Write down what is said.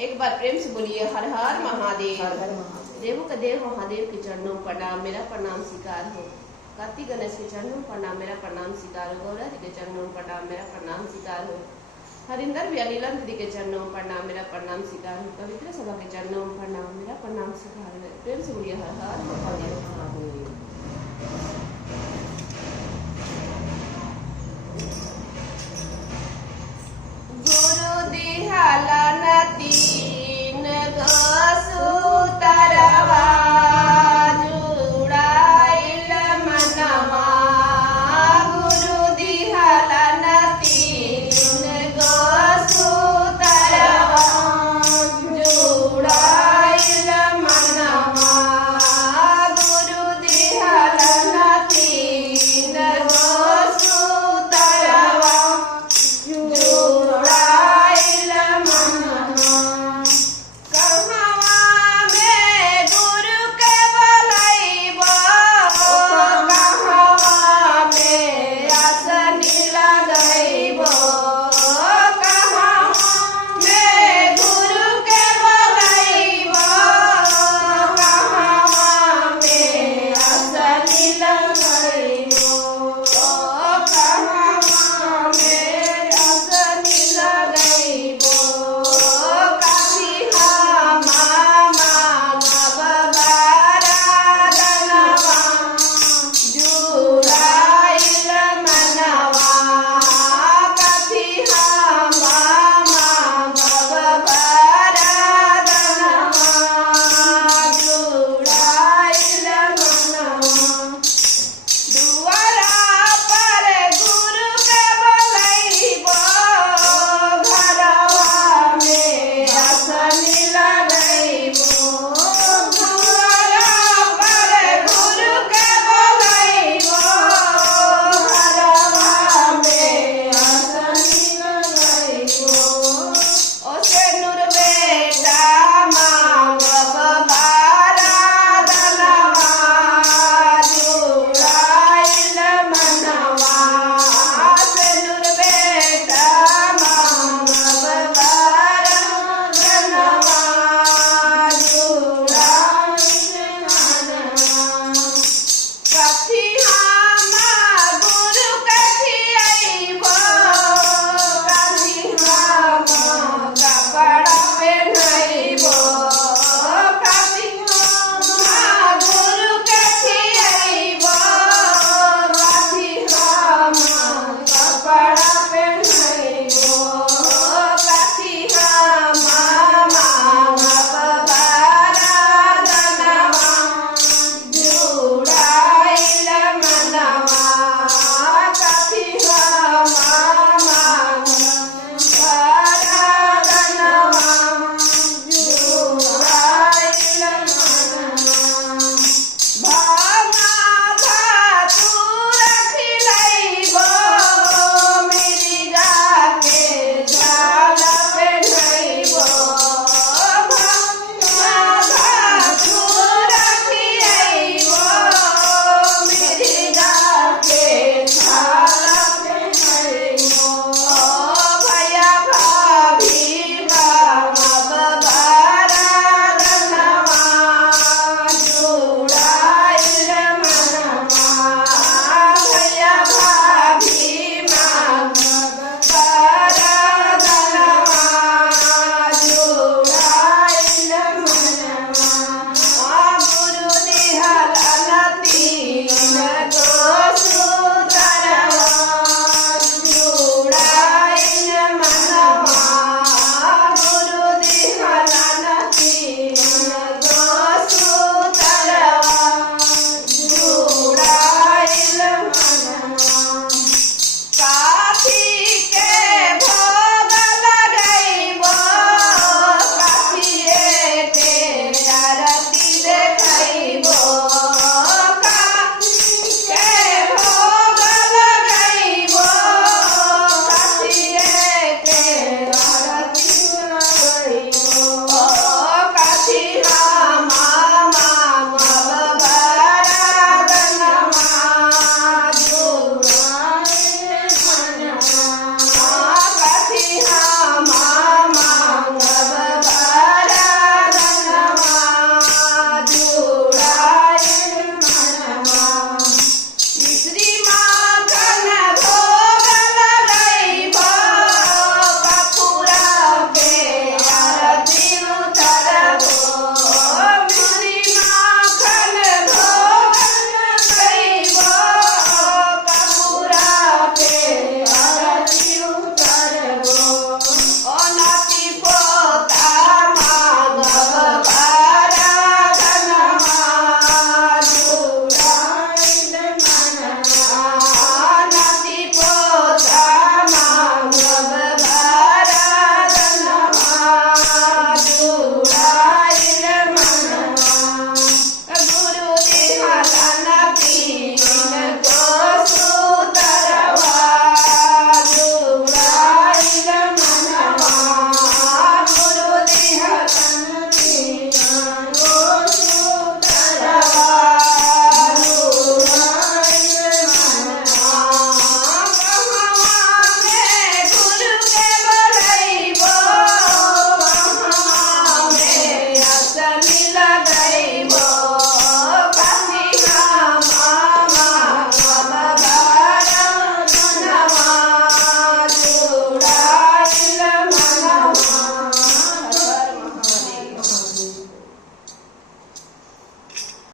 एक बार प्रेम से बोलिए हर हर महादेव। हर हर महादेव। देवों का देव महादेव के चरणों में प्रणाम, मेरा प्रणाम स्वीकार हो। कार्तिक गणेश के चरणों में प्रणाम, मेरा प्रणाम स्वीकार हो। गौरा जी के चरणों में प्रणाम, मेरा प्रणाम स्वीकार हो। हरिंदर भी नीलम दीदी के चरणों में प्रणाम, मेरा प्रणाम स्वीकार हो। पवित्र सभा के चरणों में प्रणाम, मेरा प्रणाम स्वीकार हो। प्रेम से बोलिए हर हर महादेव।